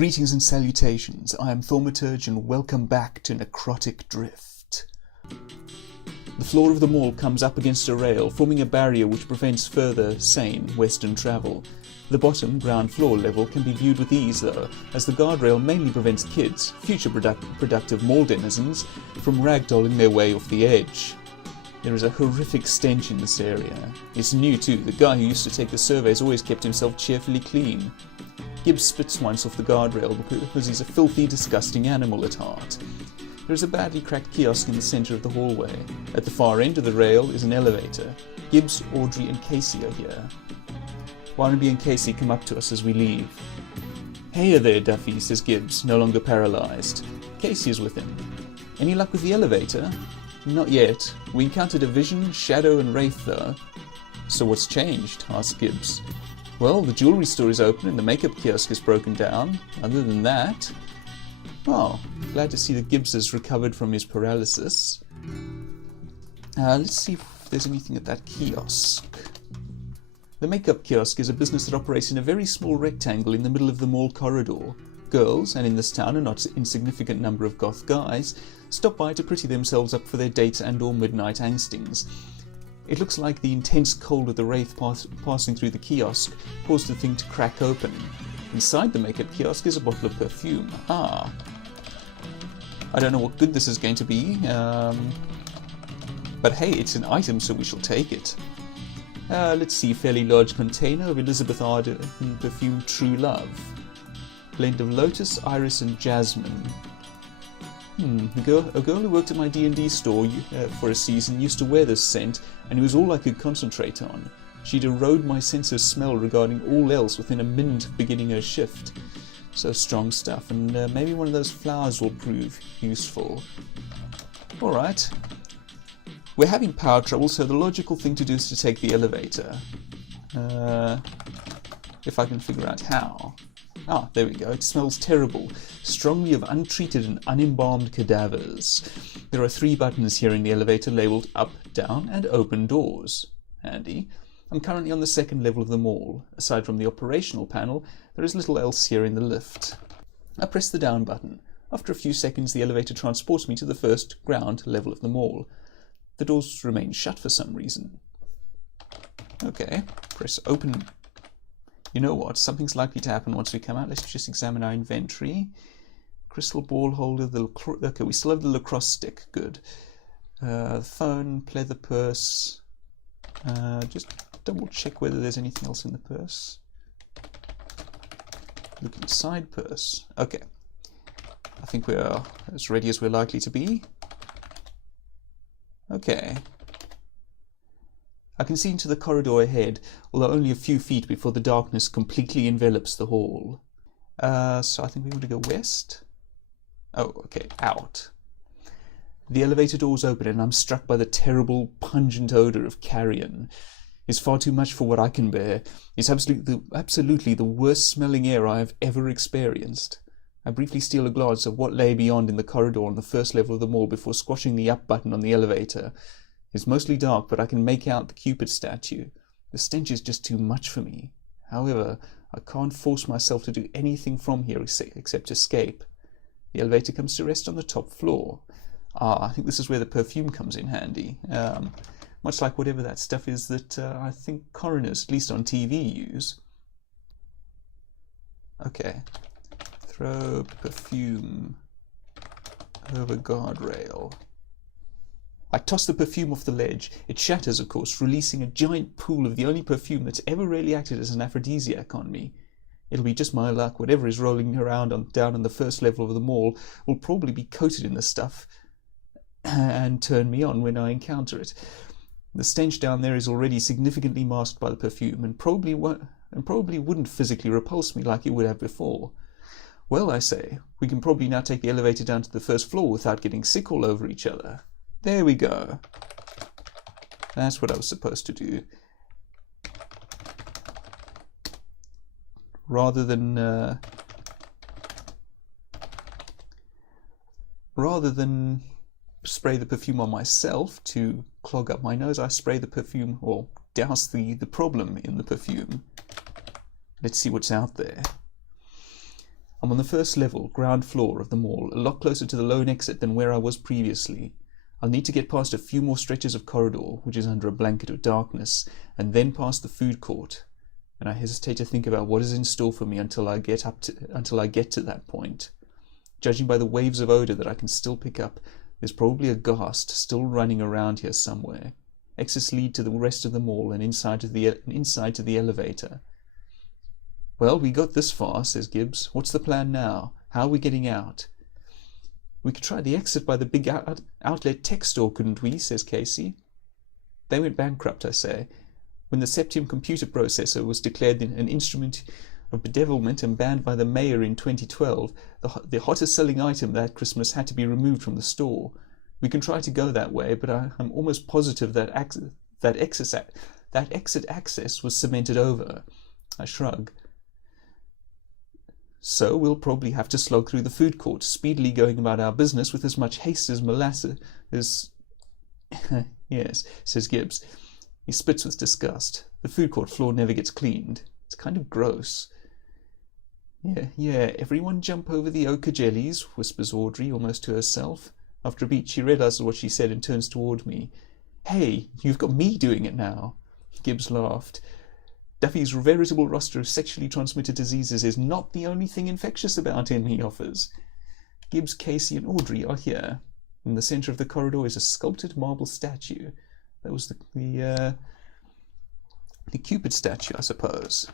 Greetings and salutations, I am Thaumaturge and welcome back to Necrotic Drift. The floor of the mall comes up against a rail, forming a barrier which prevents further, sane, western travel. The bottom, ground floor level can be viewed with ease though, as the guardrail mainly prevents kids, future productive mall denizens, from ragdolling their way off the edge. There is a horrific stench in this area. It's new too, the guy who used to take the surveys always kept himself cheerfully clean. Gibbs spits once off the guardrail because he's a filthy, disgusting animal at heart. There is a badly cracked kiosk in the centre of the hallway. At the far end of the rail is an elevator. Gibbs, Audrey and Casey are here. Barnaby and Casey come up to us as we leave. "Hey there, Duffy," says Gibbs, no longer paralysed. Casey is with him. "Any luck with the elevator?" "Not yet. We encountered a vision, shadow and wraith though." "So what's changed?" asks Gibbs. "Well, the jewellery store is open and the makeup kiosk is broken down. Other than that..." "Oh, glad to see that Gibbs has recovered from his paralysis. Let's see if there's anything at that kiosk." The makeup kiosk is a business that operates in a very small rectangle in the middle of the mall corridor. Girls, and in this town a not insignificant number of goth guys, stop by to pretty themselves up for their dates and or midnight angstings. It looks like the intense cold of the wraith passing through the kiosk caused the thing to crack open. Inside the makeup kiosk is a bottle of perfume. I don't know what good this is going to be, but hey, it's an item so we shall take it. Let's see, fairly large container of Elizabeth Arden perfume True Love. Blend of lotus, iris and jasmine. A girl who worked at my D&D store for a season used to wear this scent, and it was all I could concentrate on. She'd erode my sense of smell regarding all else within a minute of beginning her shift. So strong stuff, and maybe one of those flowers will prove useful. Alright. We're having power trouble, so the logical thing to do is to take the elevator. If I can figure out how. There we go. It smells terrible. Strongly of untreated and unembalmed cadavers. There are 3 buttons here in the elevator labelled up, down and open doors. Handy. I'm currently on the 2nd level of the mall. Aside from the operational panel, there is little else here in the lift. I press the down button. After a few seconds, the elevator transports me to the 1st ground level of the mall. The doors remain shut for some reason. Okay, press open. You know what? Something's likely to happen once we come out. Let's just examine our inventory. Crystal ball holder. Okay, we still have the lacrosse stick. Good. Phone, pleather purse. Just double check whether there's anything else in the purse. Look inside purse. Okay. I think we are as ready as we're likely to be. Okay. I can see into the corridor ahead, although only a few feet before the darkness completely envelops the hall. So I think we want to go west. Oh, okay, out. The elevator doors open and I'm struck by the terrible, pungent odour of carrion. It's far too much for what I can bear. It's absolutely the worst smelling air I have ever experienced. I briefly steal a glance of what lay beyond in the corridor on the 1st level of the mall before squashing the up button on the elevator. It's mostly dark, but I can make out the Cupid statue. The stench is just too much for me. However, I can't force myself to do anything from here except escape. The elevator comes to rest on the top floor. I think this is where the perfume comes in handy. Much like whatever that stuff is that I think coroners, at least on TV, use. Okay. Throw perfume over guardrail. I toss the perfume off the ledge. It shatters, of course, releasing a giant pool of the only perfume that's ever really acted as an aphrodisiac on me. It'll be just my luck. Whatever is rolling around down on the 1st level of the mall will probably be coated in this stuff and turn me on when I encounter it. The stench down there is already significantly masked by the perfume and probably wouldn't physically repulse me like it would have before. Well, I say, we can probably now take the elevator down to the 1st floor without getting sick all over each other. There we go. That's what I was supposed to do. Rather than spray the perfume on myself to clog up my nose, I spray the perfume, or douse the problem in the perfume. Let's see what's out there. I'm on the first level, ground floor of the mall, a lot closer to the lone exit than where I was previously. I'll need to get past a few more stretches of corridor, which is under a blanket of darkness, and then past the food court. And I hesitate to think about what is in store for me until I get to that point. Judging by the waves of odor that I can still pick up, there's probably a ghast still running around here somewhere. Exits lead to the rest of the mall and inside to the elevator. Well, we got this far, says Gibbs. What's the plan now? How are we getting out? We could try the exit by the big outlet tech store, couldn't we, says Casey. They went bankrupt, I say. When the Septium computer processor was declared an instrument of bedevilment and banned by the mayor in 2012, the hottest selling item that Christmas had to be removed from the store. We can try to go that way, but I'm almost positive that exit access was cemented over. I shrug. So we'll probably have to slog through the food court, speedily going about our business with as much haste as molasses as... Yes, says Gibbs. He spits with disgust. The food court floor never gets cleaned. It's kind of gross. Yeah, everyone jump over the ochre jellies, whispers Audrey, almost to herself. After a beat, she realizes what she said and turns toward me. Hey, you've got me doing it now. Gibbs laughed. Duffy's veritable roster of sexually transmitted diseases is not the only thing infectious about him, he offers. Gibbs, Casey, and Audrey are here. In the center of the corridor is a sculpted marble statue. That was the Cupid statue, I suppose.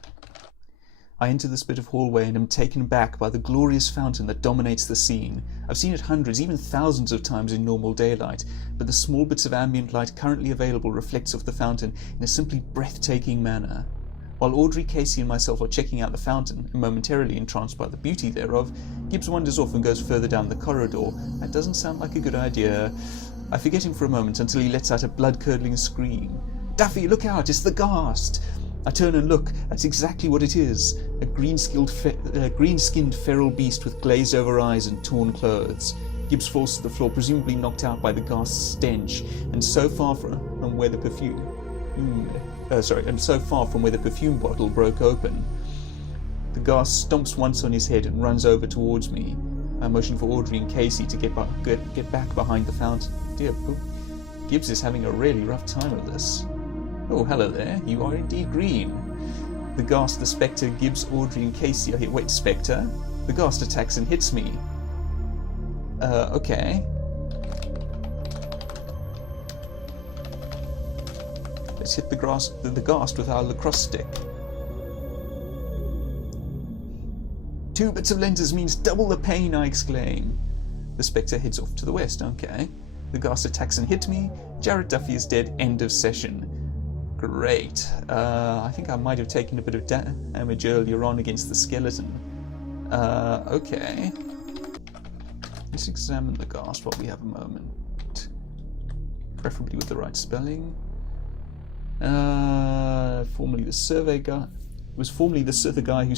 I enter this bit of hallway and am taken back by the glorious fountain that dominates the scene. I've seen it hundreds, even thousands of times in normal daylight, but the small bits of ambient light currently available reflects off the fountain in a simply breathtaking manner. While Audrey, Casey, and myself are checking out the fountain, and momentarily entranced by the beauty thereof, Gibbs wanders off and goes further down the corridor. That doesn't sound like a good idea. I forget him for a moment until he lets out a blood-curdling scream. Duffy, look out! It's the ghast! I turn and look. That's exactly what it is. A green-skinned feral beast with glazed-over eyes and torn clothes. Gibbs falls to the floor, presumably knocked out by the ghast's stench, and so far from where the perfume bottle broke open. The ghast stomps once on his head and runs over towards me. I motion for Audrey and Casey to get back behind the fountain. Dear Pooh, Gibbs is having a really rough time of this. Oh, hello there. You are indeed green. The ghast, the spectre, Gibbs, Audrey, and Casey are here. Wait, spectre? The ghast attacks and hits me. Okay. Let's hit the ghast with our lacrosse stick. 2 bits of lenses means double the pain, I exclaim. The spectre heads off to the west. Okay. The ghast attacks and hits me. Jared Duffy is dead. End of session. Great. I think I might have taken a bit of damage earlier on against the skeleton. Okay. Let's examine the ghast while we have a moment. Preferably with the right spelling. Formerly the survey guy. Was formerly the guy who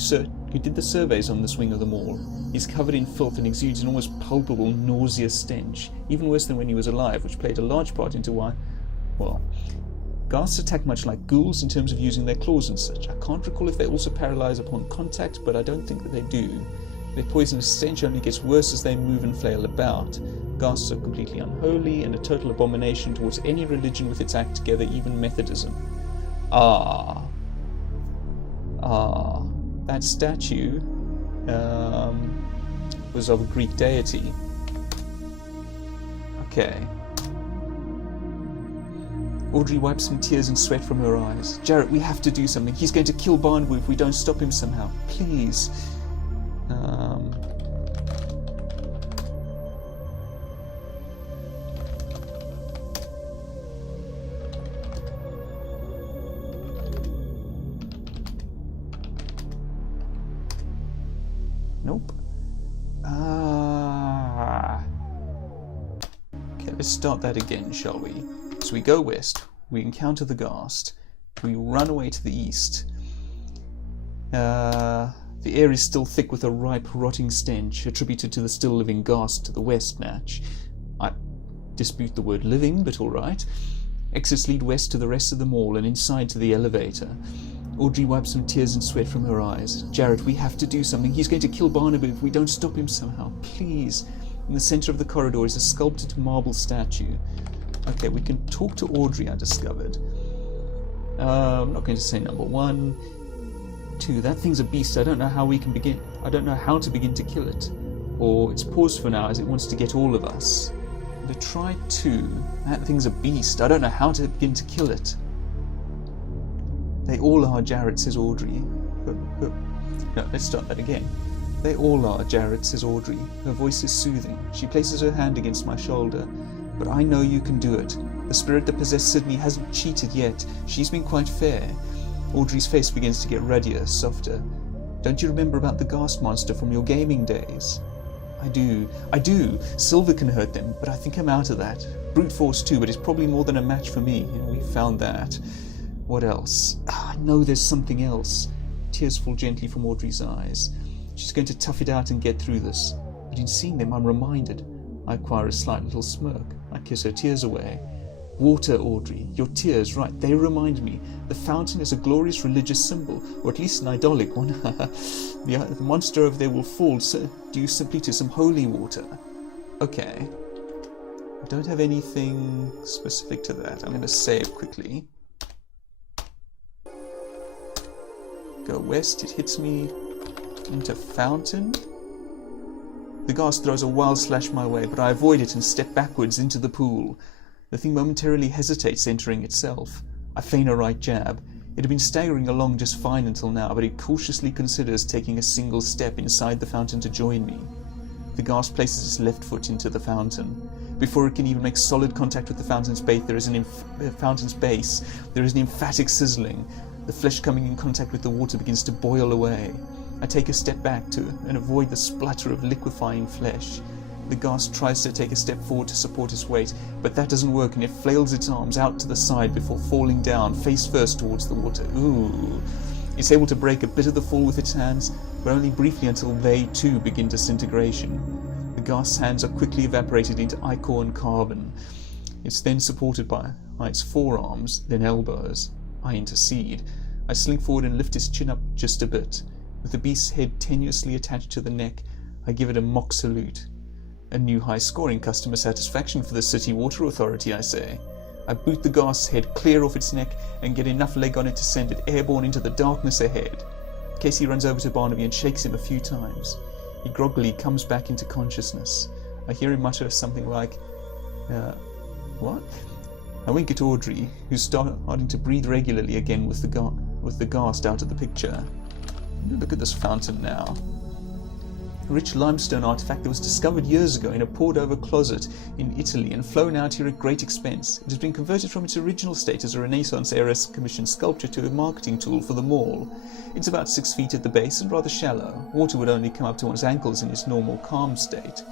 did the surveys on this wing of the mall. He's covered in filth and exudes an almost palpable, nauseous stench, even worse than when he was alive, which played a large part into why, well, ghasts attack much like ghouls in terms of using their claws and such. I can't recall if they also paralyze upon contact, but I don't think that they do. Their poisonous stench only gets worse as they move and flail about. Ghasts are completely unholy and a total abomination towards any religion with its act together, even Methodism. That statue was of a Greek deity. Okay. Audrey wipes some tears and sweat from her eyes. Jarrett, we have to do something. He's going to kill Barnwood if we don't stop him somehow. Please. Nope. Okay, let's start that again, shall we? So we go west, we encounter the ghast, we run away to the east. The air is still thick with a ripe, rotting stench, attributed to the still-living ghast to the west, Natch. I dispute the word living, but all right. Exits lead west to the rest of the mall and inside to the elevator. Audrey wipes some tears and sweat from her eyes. Jared, we have to do something. He's going to kill Barnaby if we don't stop him somehow. Please. In the centre of the corridor is a sculpted marble statue. Okay, we can talk to Audrey, I discovered. I'm not going to say number 1. 2. That thing's a beast. I don't know how we can begin. I don't know how to begin to kill it. Or it's paused for now as it wants to get all of us. To try 2. That thing's a beast. I don't know how to begin to kill it. They all are, Jared, says Audrey. No, let's start that again. They all are, Jared, says Audrey. Her voice is soothing. She places her hand against my shoulder. But I know you can do it. The spirit that possessed Sydney hasn't cheated yet. She's been quite fair. Audrey's face begins to get ruddier, softer. Don't you remember about the ghast monster from your gaming days? I do. Silver can hurt them, but I think I'm out of that. Brute force too, but it's probably more than a match for me. We found that. What else? I know there's something else. Tears fall gently from Audrey's eyes. She's going to tough it out and get through this. But in seeing them, I'm reminded. I acquire a slight little smirk. I kiss her tears away. Water, Audrey. Your tears, right. They remind me. The fountain is a glorious religious symbol, or at least an idolic one. The monster over there will fall due simply to some holy water. Okay. I don't have anything specific to that. I'm going to save quickly. Go west. It hits me into fountain. The ghast throws a wild slash my way, but I avoid it and step backwards into the pool. The thing momentarily hesitates, entering itself. I feign a right jab. It had been staggering along just fine until now, but it cautiously considers taking a single step inside the fountain to join me. The ghast places its left foot into the fountain. Before it can even make solid contact with the fountain's base, there is an emphatic sizzling. The flesh coming in contact with the water begins to boil away. I take a step back and avoid the splutter of liquefying flesh. The ghast tries to take a step forward to support its weight, but that doesn't work, and it flails its arms out to the side before falling down, face first towards the water. Ooh. It's able to break a bit of the fall with its hands, but only briefly until they, too, begin disintegration. The ghast's hands are quickly evaporated into ichor and carbon. It's then supported by its forearms, then elbows. I intercede. I slink forward and lift its chin up just a bit. With the beast's head tenuously attached to the neck, I give it a mock salute. A new high-scoring customer satisfaction for the City Water Authority, I say. I boot the ghast's head clear off its neck and get enough leg on it to send it airborne into the darkness ahead. Casey runs over to Barnaby and shakes him a few times. He groggily comes back into consciousness. I hear him mutter something like, what? I wink at Audrey, who's starting to breathe regularly again with the ghast out of the picture. Look at this fountain now. A rich limestone artifact that was discovered years ago in a poured-over closet in Italy and flown out here at great expense. It has been converted from its original state as a Renaissance-era commissioned sculpture to a marketing tool for the mall. It's about 6 feet at the base and rather shallow. Water would only come up to one's ankles in its normal calm state.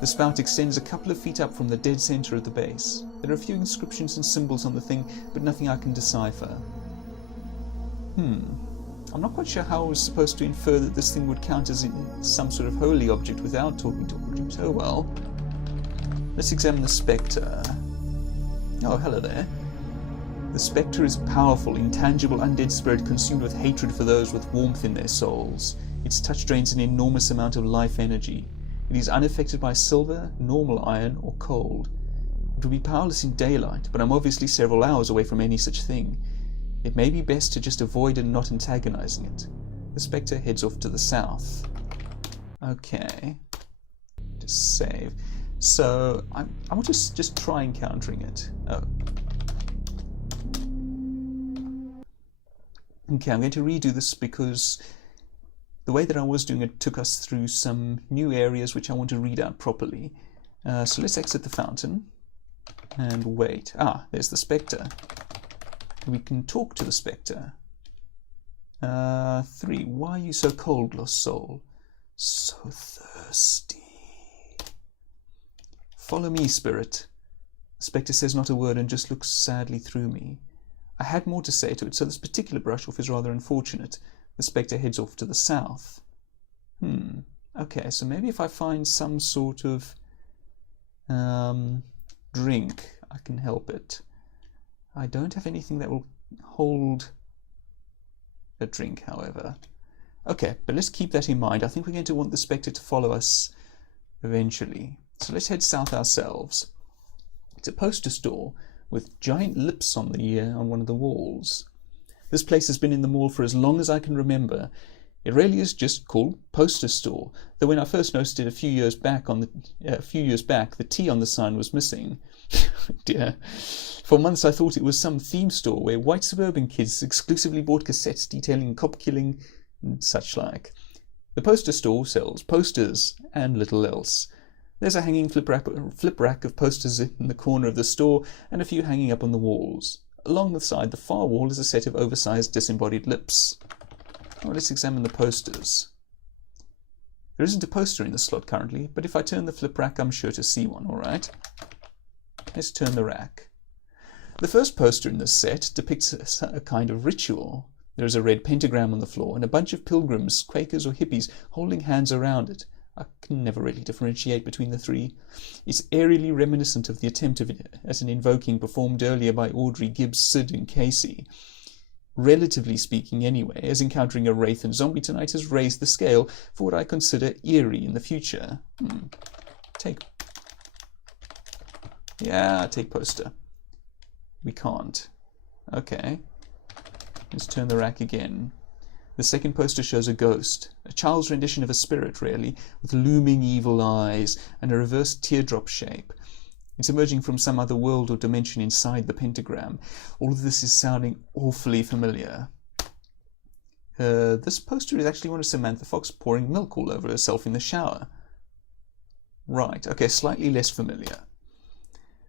The spout extends a couple of feet up from the dead center at the base. There are a few inscriptions and symbols on the thing, but nothing I can decipher. I'm not quite sure how I was supposed to infer that this thing would count as some sort of holy object without talking to Audrey, but oh well. Let's examine the spectre. Oh, hello there. The spectre is a powerful, intangible, undead spirit consumed with hatred for those with warmth in their souls. Its touch drains an enormous amount of life energy. It is unaffected by silver, normal iron, or cold. It would be powerless in daylight, but I'm obviously several hours away from any such thing. It may be best to just avoid and not antagonizing it. The spectre heads off to the south. Okay. Just save. So, I want to just try encountering it. Oh. Okay, I'm going to redo this because the way that I was doing it took us through some new areas which I want to read out properly. So let's exit the fountain and wait. There's the spectre. We can talk to the spectre. 3. Why are you so cold, lost soul? So thirsty. Follow me, spirit. The spectre says not a word and just looks sadly through me. I had more to say to it, so this particular brush-off is rather unfortunate. The spectre heads off to the south. Okay, so maybe if I find some sort of drink, I can help it. I don't have anything that will hold a drink, however. Okay, but let's keep that in mind. I think we're going to want the Spectre to follow us eventually. So let's head south ourselves. It's a poster store with giant lips on one of the walls. This place has been in the mall for as long as I can remember. It really is just called poster store, though when I first noticed it a few years back, the T on the sign was missing. Dear. For months I thought it was some theme store where white suburban kids exclusively bought cassettes detailing cop killing and such like. The poster store sells posters and little else. There's a hanging flip rack of posters in the corner of the store and a few hanging up on the walls. Along the side, the far wall is a set of oversized disembodied lips. Well, let's examine the posters. There isn't a poster in the slot currently, but if I turn the flip rack, I'm sure to see one, alright? Let's turn the rack. The first poster in this set depicts a kind of ritual. There is a red pentagram on the floor and a bunch of pilgrims, Quakers or hippies, holding hands around it. I can never really differentiate between the three. It's eerily reminiscent of the attempt at an invoking performed earlier by Audrey, Gibbs, Sid and Casey. Relatively speaking anyway, as encountering a wraith and zombie tonight has raised the scale for what I consider eerie in the future. Take poster. We can't. Okay. Let's turn the rack again. The second poster shows a ghost, a child's rendition of a spirit really, with looming evil eyes and a reversed teardrop shape. It's emerging from some other world or dimension inside the pentagram. All of this is sounding awfully familiar. This poster is actually one of Samantha Fox pouring milk all over herself in the shower. Right, okay, slightly less familiar.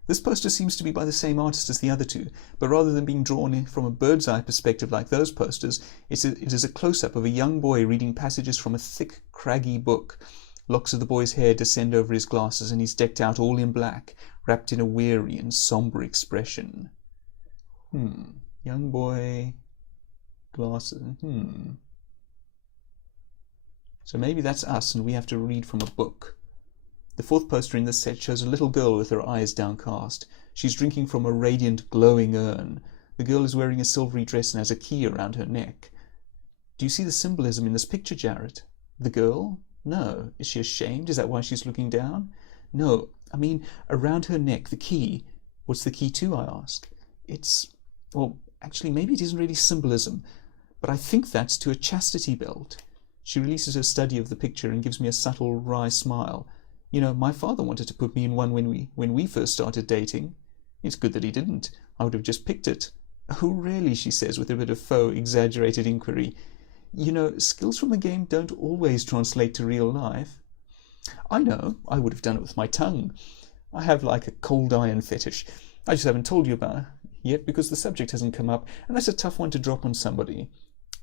This poster seems to be by the same artist as the other two, but rather than being drawn in from a bird's eye perspective like those posters, it is a close-up of a young boy reading passages from a thick, craggy book. Locks of the boy's hair descend over his glasses, and he's decked out all in black, wrapped in a weary and sombre expression. Young boy, glasses, So maybe that's us, and we have to read from a book. The fourth poster in this set shows a little girl with her eyes downcast. She's drinking from a radiant, glowing urn. The girl is wearing a silvery dress and has a key around her neck. Do you see the symbolism in this picture, Jarrett? The girl? No. Is she ashamed? Is that why she's looking down? No. I mean, around her neck, the key. What's the key to, I ask? Well, actually, maybe it isn't really symbolism, but I think that's to a chastity belt. She releases her study of the picture and gives me a subtle, wry smile. You know, my father wanted to put me in one when we first started dating. It's good that he didn't. I would have just picked it. Oh, really, she says, with a bit of faux, exaggerated inquiry. You know, skills from a game don't always translate to real life. I know. I would have done it with my tongue. I have like a cold iron fetish. I just haven't told you about it yet because the subject hasn't come up, and that's a tough one to drop on somebody.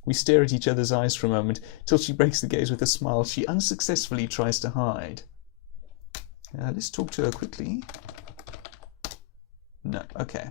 We stare at each other's eyes for a moment, till she breaks the gaze with a smile she unsuccessfully tries to hide. Let's talk to her quickly. No, okay.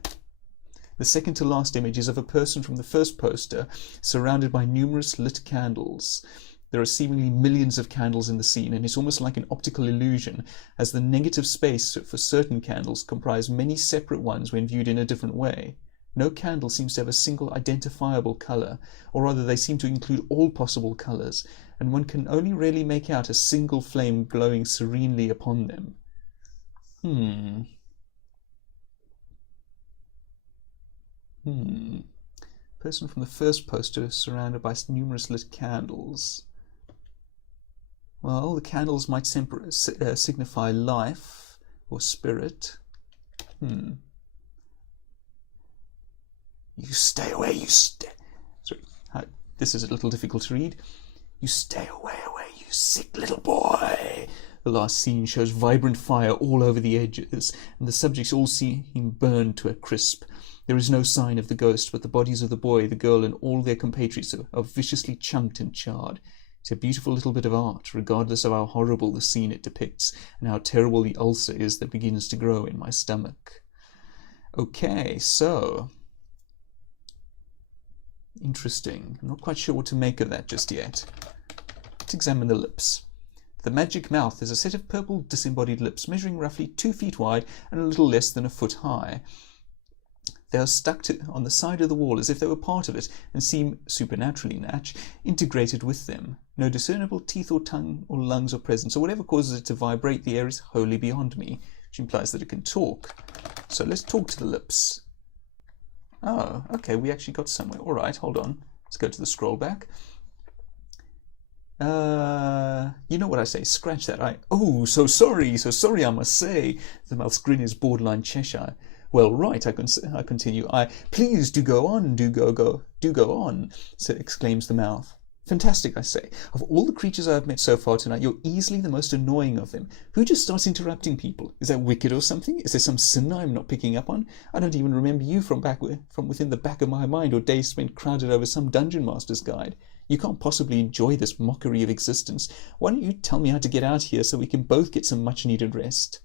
The second to last image is of a person from the first poster, surrounded by numerous lit candles. There are seemingly millions of candles in the scene, and it's almost like an optical illusion, as the negative space for certain candles comprise many separate ones when viewed in a different way. No candle seems to have a single identifiable colour, or rather they seem to include all possible colours, and one can only really make out a single flame glowing serenely upon them. Person from the first poster surrounded by numerous lit candles. Well, the candles might signify life or spirit. You stay away, Sorry, this is a little difficult to read. You stay away, you sick little boy. The last scene shows vibrant fire all over the edges, and the subjects all seem burned to a crisp. There is no sign of the ghost, but the bodies of the boy, the girl, and all their compatriots are viciously chunked and charred. It's a beautiful little bit of art, regardless of how horrible the scene it depicts, and how terrible the ulcer is that begins to grow in my stomach. Okay, so... interesting. I'm not quite sure what to make of that just yet. Let's examine the lips. The magic mouth is a set of purple disembodied lips measuring roughly 2 feet wide and a little less than a foot high. They are stuck on the side of the wall as if they were part of it, and seem, supernaturally integrated with them. No discernible teeth or tongue or lungs are present, so whatever causes it to vibrate the air is wholly beyond me, which implies that it can talk. So let's talk to the lips. Oh, okay, we actually got somewhere. All right, hold on. Let's go to the scroll back. You know what I say, scratch that. Oh, so sorry, I must say. The mouth's grin is borderline Cheshire. Well, right, I continue. Please do go on, do go on, so exclaims the mouth. Fantastic, I say. Of all the creatures I have met so far tonight, you're easily the most annoying of them. Who just starts interrupting people? Is that wicked or something? Is there some sin I'm not picking up on? I don't even remember you from within the back of my mind, or days spent crowded over some dungeon master's guide. You can't possibly enjoy this mockery of existence. Why don't you tell me how to get out here so we can both get some much-needed rest?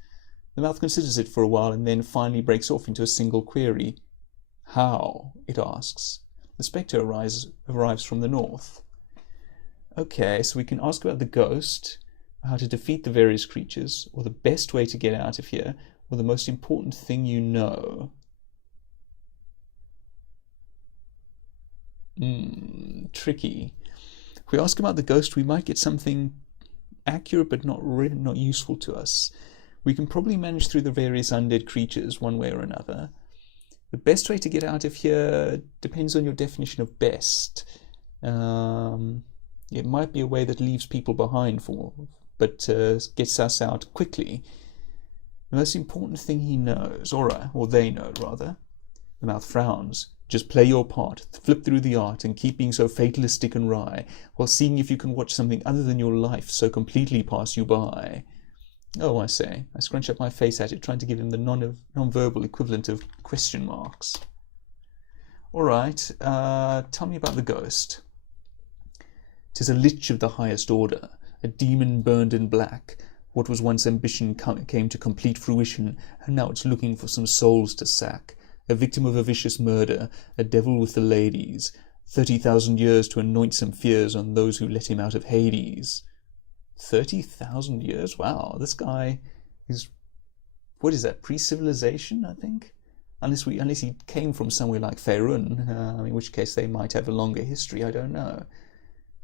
The mouth considers it for a while and then finally breaks off into a single query. How? It asks. The spectre arrives from the north. Okay, so we can ask about the ghost, how to defeat the various creatures, or the best way to get out of here, or the most important thing you know. Tricky. If we ask about the ghost, we might get something accurate but not useful to us. We can probably manage through the various undead creatures one way or another. The best way to get out of here depends on your definition of best. It might be a way that leaves people behind but gets us out quickly. The most important thing he knows, or they know rather. The mouth frowns. Just play your part, flip through the art, and keep being so fatalistic and wry, while seeing if you can watch something other than your life so completely pass you by. Oh, I say. I scrunch up my face at it, trying to give him the non-verbal equivalent of question marks. All right, tell me about the ghost. 'Tis a lich of the highest order, a demon burned in black. What was once ambition came to complete fruition, and now it's looking for some souls to sack. A victim of a vicious murder, a devil with the ladies. 30,000 years to anoint some fears on those who let him out of Hades. 30,000 years? Wow, this guy is, what is that, pre-civilization, I think? Unless he came from somewhere like Faerun, in which case they might have a longer history, I don't know.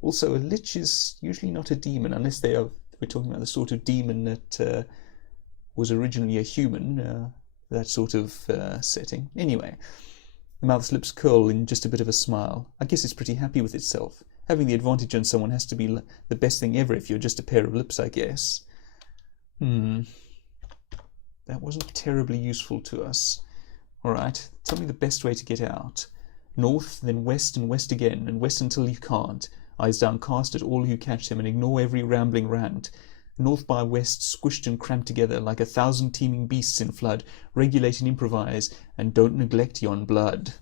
Also, a lich is usually not a demon, unless we're talking about the sort of demon that was originally a human, that sort of setting. Anyway, the mouth's lips curl in just a bit of a smile. I guess it's pretty happy with itself. Having the advantage on someone has to be the best thing ever if you're just a pair of lips, I guess. That wasn't terribly useful to us. All right, tell me the best way to get out. North, then west and west again, and west until you can't. Eyes downcast at all who catch them, and ignore every rambling rant. North by west, squished and cramped together like 1,000 teeming beasts in flood. Regulate and improvise, and don't neglect yon blood.